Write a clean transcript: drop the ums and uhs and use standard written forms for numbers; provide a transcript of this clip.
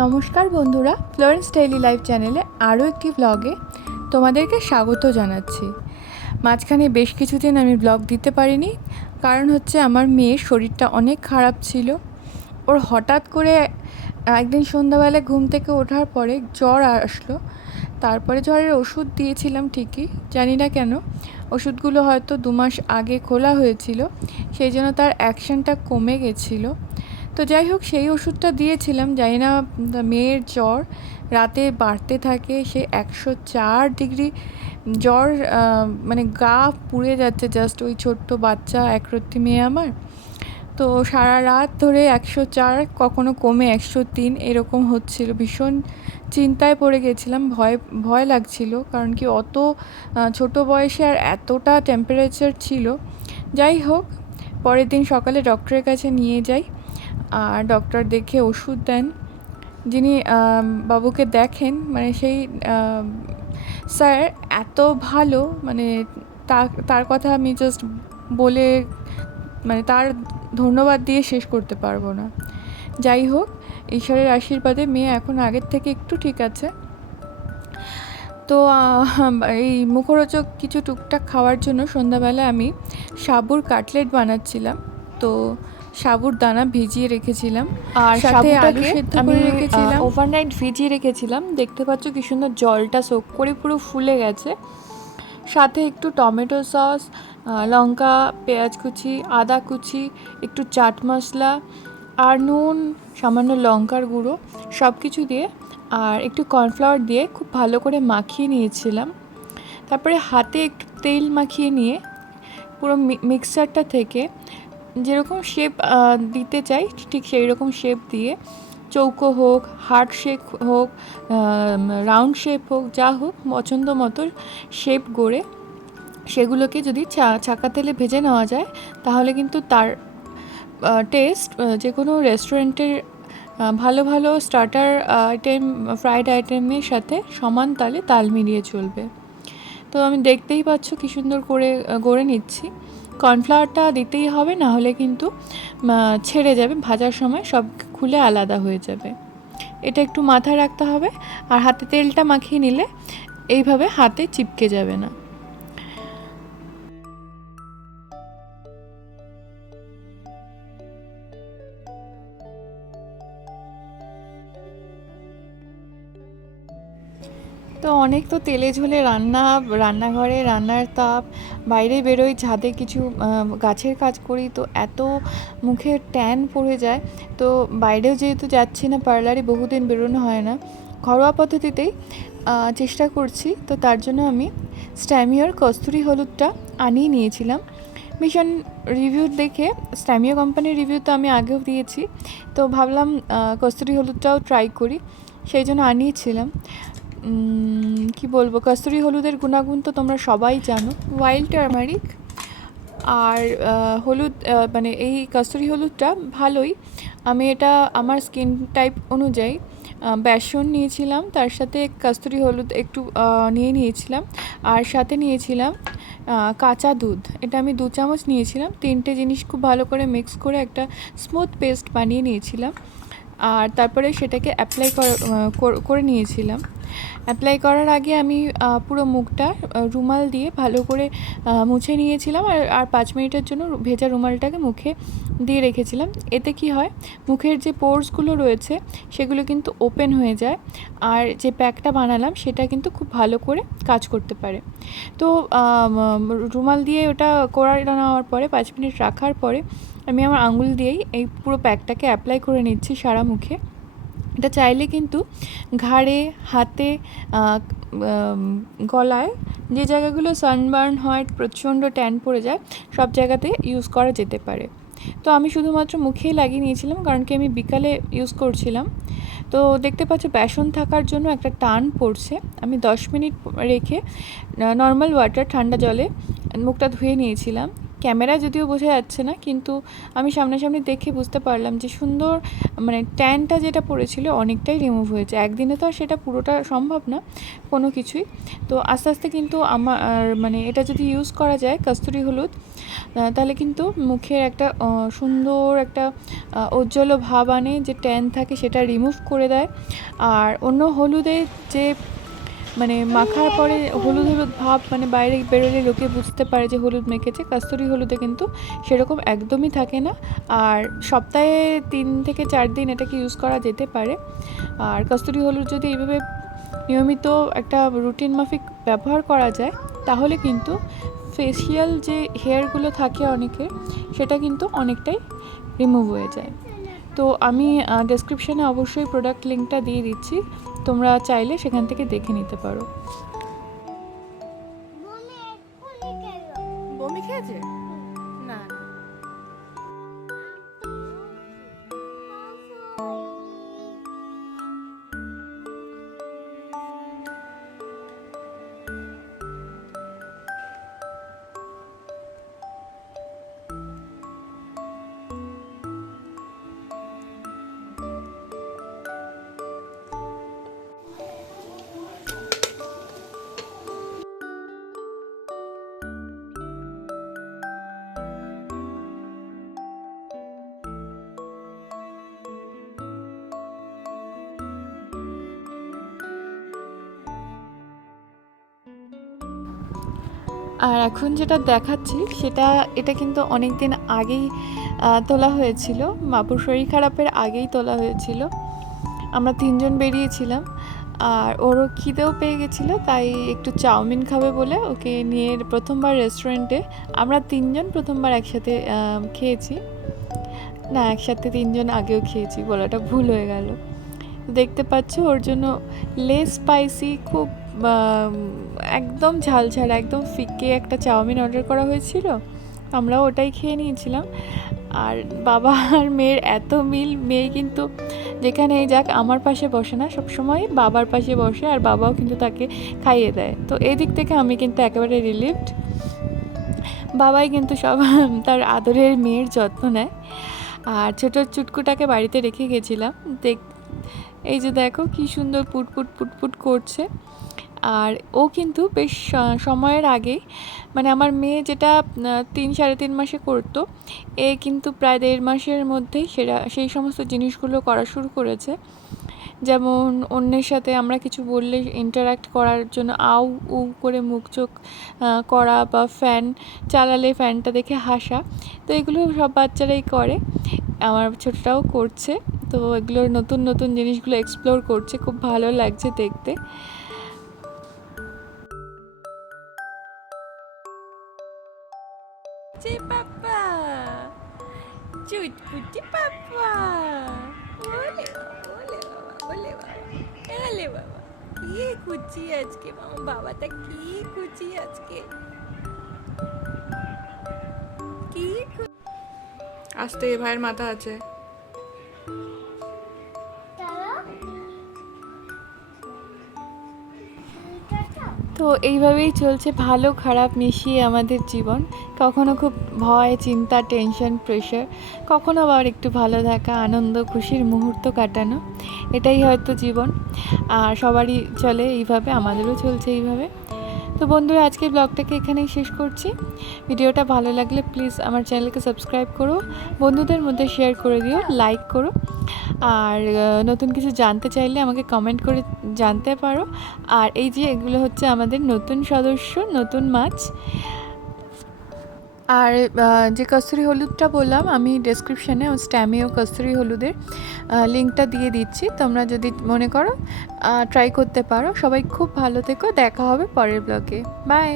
নমস্কার বন্ধুরা, Florence daily life চ্যানেলে আরও একটি ব্লগে তোমাদেরকে স্বাগত জানাচ্ছি। মাঝখানে বেশ কিছুদিন আমি ব্লগ দিতে পারিনি, কারণ হচ্ছে আমার মেয়ের শরীরটা অনেক খারাপ ছিল। ওর হঠাৎ করে একদিন সন্ধ্যাবেলায় ঘুম থেকে ওঠার পরে জ্বর আসলো। তারপরে জ্বরের ওষুধ দিয়েছিলাম ঠিকই, জানি না কেন ওষুধগুলো হয়তো 2 মাস আগে খোলা হয়েছিল, সেই জন্য তার অ্যাকশনটা কমে গেছিলো। তো যাই হোক, সেই ওষুধটা দিয়েছিলাম, জানি না মেয়ের জ্বর রাতে বাড়তে থাকে। সে 104 ডিগ্রি জ্বর, মানে গা পুড়ে যাচ্ছে জাস্ট। ওই ছোট্ট বাচ্চা একরত্তি মেয়ে আমার, তো সারা রাত ধরে 104, কখনো কমে 103 এরকম হচ্ছিল। ভীষণ চিন্তায় পড়ে গেছিলাম, ভয় ভয় লাগছিল, কারণ কি অত ছোট বয়সে আর এতটা টেম্পারেচার ছিল। যাই হোক, পরের দিন সকালে ডক্টরের কাছে নিয়ে যাই, আর ডক্টর দেখে ওষুধ দেন। যিনি বাবুকে দেখেন, মানে সেই স্যার এত ভালো, মানে তার কথা আমি জাস্ট বলে, মানে তার ধন্যবাদ দিয়ে শেষ করতে পারবো না। যাই হোক, ঈশ্বরের আশীর্বাদে মেয়ে এখন আগের থেকে একটু ঠিক আছে। তো এই মুখরোচক কিছু টুকটাক খাওয়ার জন্য সন্ধ্যাবেলা আমি সাবুর কাটলেট বানাচ্ছিলাম। তো সাবুর দানা ভিজিয়ে রেখেছিলাম, আর সাথে আলু সেদ্ধ করে রেখেছিলাম, ওভারনাইট ভিজিয়ে রেখেছিলাম। দেখতে পাচ্ছ কি সুন্দর জলটা সোক করে পুরো ফুলে গেছে। সাথে একটু টমেটো সস, লঙ্কা, পেঁয়াজ কুচি, আদা কুচি, একটু চাট মশলা আর নুন, সামান্য লঙ্কার গুঁড়ো, সব কিছু দিয়ে আর একটু কর্নফ্লাওয়ার দিয়ে খুব ভালো করে মাখিয়ে নিয়েছিলাম। তারপরে হাতে একটু তেল মাখিয়ে নিয়ে পুরো মিক্সচারটা থেকে যেরকম শেপ দিতে চাই ঠিক সেই রকম শেপ দিয়ে, চৌকো হোক, হার্ট শেপ হোক, রাউন্ড শেপ হোক, যা হোক পছন্দ মতো শেপ গড়ে সেগুলোকে যদি ছাঁকা তেলে ভেজে নেওয়া যায়, তাহলে কিন্তু তার টেস্ট যে কোনো রেস্টুরেন্টের ভালো ভালো স্টার্টার আইটেম, ফ্রাইড আইটেমের সাথে সমান তালে তাল মিলিয়ে চলবে। তো আমি দেখতেই পাচ্ছ কী সুন্দর করে গড়ে নিচ্ছি। কর্নফ্লাওয়ারটা দিতেই হবে, না হলে কিন্তু ছেড়ে যাবে, ভাজার সময় সব খুলে আলাদা হয়ে যাবে। এটা একটু মাথায় রাখতে হবে। আর হাতে তেলটা মাখিয়ে নিলে এইভাবে হাতে চিপকে যাবে না। তো অনেক তো তেলে ঝোলে রান্না, রান্নাঘরে রান্নার তাপ, বাইরে বেরোই, ছাদে কিছু গাছের কাজ করি, তো এত মুখে ট্যান পড়ে যায়। তো বাইরেও যেহেতু যাচ্ছি না, পার্লারে বহুদিন বেরোনো হয় না, ঘরোয়া পদ্ধতিতেই চেষ্টা করছি। তো তার জন্য আমি স্ট্যামিওর কস্তুরি হলুদটা আনিয়ে নিয়েছিলাম। ভীষণ রিভিউ দেখে, স্ট্যামিও কোম্পানির রিভিউ তো আমি আগেও দিয়েছি, তো ভাবলাম কস্তুরি হলুদটাও ট্রাই করি, সেই জন্য আনিয়েছিলাম। কি বলবো, কস্তুরি হলুদের গুণাগুণ তো তোমরা সবাই জানো। ওয়াইল্ড টার্মারিক আর হলুদ, মানে এই কস্তুরি হলুদটা ভালোই। আমি এটা আমার স্কিন টাইপ অনুযায়ী বেসন নিয়েছিলাম, তার সাথে কস্তুরি হলুদ একটু নিয়েছিলাম, আর সাথে নিয়েছিলাম কাঁচা দুধ। এটা আমি 2 চামচ নিয়েছিলাম। 3টে জিনিস খুব ভালো করে মিক্স করে একটা স্মুথ পেস্ট বানিয়ে নিয়েছিলাম, আর তারপরে সেটাকে অ্যাপ্লাই করে নিয়েছিলাম। অ্যাপ্লাই করার আগে আমি পুরো মুখটা রুমাল দিয়ে ভালো করে মুছে নিয়েছিলাম, আর 5 মিনিটের জন্য ভেজা রুমালটাকে মুখে দিয়ে রেখেছিলাম। এতে কি হয়, মুখের যে পোরসগুলো রয়েছে সেগুলো কিন্তু ওপেন হয়ে যায়, আর যে প্যাকটা বানালাম সেটা কিন্তু খুব ভালো করে কাজ করতে পারে। তো রুমাল দিয়ে ওটা করে নেওয়ার পরে 5 মিনিট রাখার পরে আমি আমার আঙুল দিয়েই এই পুরো প্যাকটাকে অ্যাপ্লাই করে নিচ্ছি সারা মুখে। এটা চাইলে কিন্তু ঘাড়ে, হাতে, গলায়, যে জায়গাগুলো সানবার্ন হয়, প্রচণ্ড ট্যান পড়ে যায়, সব জায়গাতে ইউজ করা যেতে পারে। তো আমি শুধুমাত্র মুখেই লাগিয়ে নিয়েছিলাম, কারণ কি আমি বিকালে ইউজ করছিলাম। তো দেখতে পাচ্ছ বেসন থাকার জন্য একটা টান পড়ছে। আমি 10 মিনিট রেখে নর্মাল ওয়াটার, ঠান্ডা জলে মুখটা ধুয়ে নিয়েছিলাম। ক্যামেরা যদিও বোঝা যাচ্ছে না, কিন্তু আমি সামনাসামনি দেখে বুঝতে পারলাম যে সুন্দর মানে ট্যানটা যেটা পড়েছিল অনেকটাই রিমুভ হয়েছে। একদিনে তো আর সেটা পুরোটা সম্ভব না কোনো কিছুই। তো আস্তে আস্তে কিন্তু আমার মানে এটা যদি ইউজ করা যায় কস্তুরি হলুদ, তাহলে কিন্তু মুখের একটা সুন্দর একটা উজ্জ্বল ভাব আনে, যে ট্যান থাকে সেটা রিমুভ করে দেয়। আর অন্য হলুদে যে মানে মাখার পরে হলুদ হলুদ ভাব মানে বাইরে বেরোলে লোকে বুঝতে পারে যে হলুদ মেখেছে, কস্তুরি হলুদে কিন্তু সেরকম একদমই থাকে না। আর সপ্তাহে 3 থেকে 4 দিন এটাকে ইউজ করা যেতে পারে। আর কস্তুরি হলুদ যদি এইভাবে নিয়মিত একটা রুটিন মাফিক ব্যবহার করা যায়, তাহলে কিন্তু ফেসিয়াল যে হেয়ারগুলো থাকে অনেকের, সেটা কিন্তু অনেকটাই রিমুভ হয়ে যায়। তো আমি ডেসক্রিপশানে অবশ্যই প্রোডাক্ট লিঙ্কটা দিয়ে দিচ্ছি, তোমরা চাইলে সেখান থেকে দেখে নিতে পারো। বমি খেয়েছে? না না। আর এখন যেটা দেখাচ্ছি এটা কিন্তু অনেক দিন আগেই তোলা হয়েছিল, মাপুর শরীর খারাপের আগেই তোলা হয়েছিল। আমরা 3 জন বেরিয়েছিলাম, আর ওরও খিদেও পেয়ে গেছিলো, তাই একটু চাউমিন খাবে বলে ওকে নিয়ে প্রথমবার রেস্টুরেন্টে আমরা 3 জন প্রথমবার একসাথে খেয়েছি। না, একসাথে 3 জন আগেও খেয়েছি, বলাটা ভুল হয়ে গেল। দেখতে পাচ্ছ ওর জন্য লেস স্পাইসি, খুব একদম ঝাল ছাড়া একদম ফিকে একটা চাউমিন অর্ডার করা হয়েছিল, আমরাও ওটাই খেয়ে নিয়েছিলাম। আর বাবা আর মেয়ের এত মিল, মেয়ে কিন্তু যেখানেই যাক আমার পাশে বসে না, সবসময় বাবার পাশে বসে, আর বাবাও কিন্তু তাকে খাইয়ে দেয়। তো এই দিক থেকে আমি কিন্তু একেবারে রিলিভড। বাবাই কিন্তু সব তার আদরের মেয়ের যত্ন নেয়। আর ছোটো চুটকুটাকে বাড়িতে রেখে গেছিলাম, এই যে দেখো কি সুন্দর পুটপুট পুটপুট করছে। আর ও কিন্তু বেশ সময়ের আগেই, মানে আমার মেয়ে যেটা 3-3.5 মাসে করতো, এ কিন্তু প্রায় 1.5 মাসের মধ্যেই সেই সমস্ত জিনিসগুলো করা শুরু করেছে। যেমন অন্যের সাথে আমরা কিছু বললে ইন্টারাক্ট করার জন্য আউ উ করে মুখ চোখ করা, বা ফ্যান চালালে ফ্যানটা দেখে হাসা, তো এগুলো সব বাচ্চারাই করে, আমার ছোটটাও করছে। তো এগুলোর নতুন নতুন জিনিসগুলো এক্সপ্লোর করছে, খুব ভালো লাগছে দেখতে। পাপা চুটপুটি পাপা, ওলে ওলে বাবা, ওলে বাবা, ওলে বাবা, কি খুঁজি আজকে মামা, বাবাটা কি খুঁজি আজকে, কি আস্তে ভাইয়ের মাথা আছে। তো এইভাবেই চলছে ভালো খারাপ মিশিয়ে আমাদের জীবন, কখনো খুব ভয় চিন্তা টেনশন প্রেশার, কখনো আবার একটু ভালো থাকা আনন্দ খুশির মুহূর্ত কাটানো, এটাই হয়তো জীবন। আর সবারই চলে এইভাবে, আমাদেরও চলছে এইভাবে। তো বন্ধুরা, আজকে ব্লগটাকে এখানেই শেষ করছি। ভিডিওটা ভালো লাগলে প্লিজ আমার চ্যানেলকে সাবস্ক্রাইব করো, বন্ধুদের মধ্যে শেয়ার করে দিও, লাইক করো। আর নতুন কিছু জানতে চাইলে আমাকে কমেন্ট করে জানতে পারো। আর এই যে এগুলো হচ্ছে আমাদের নতুন সদস্য, নতুন মাছ। আর যে কস্তুরি হলুদটা বললাম, আমি ডেসক্রিপশানে স্ট্যামিও কস্তুরি হলুদের লিঙ্কটা দিয়ে দিচ্ছি, তোমরা যদি মনে করো ট্রাই করতে পারো। সবাই খুব ভালো থেকো, দেখা হবে পরের ব্লগে, বাই।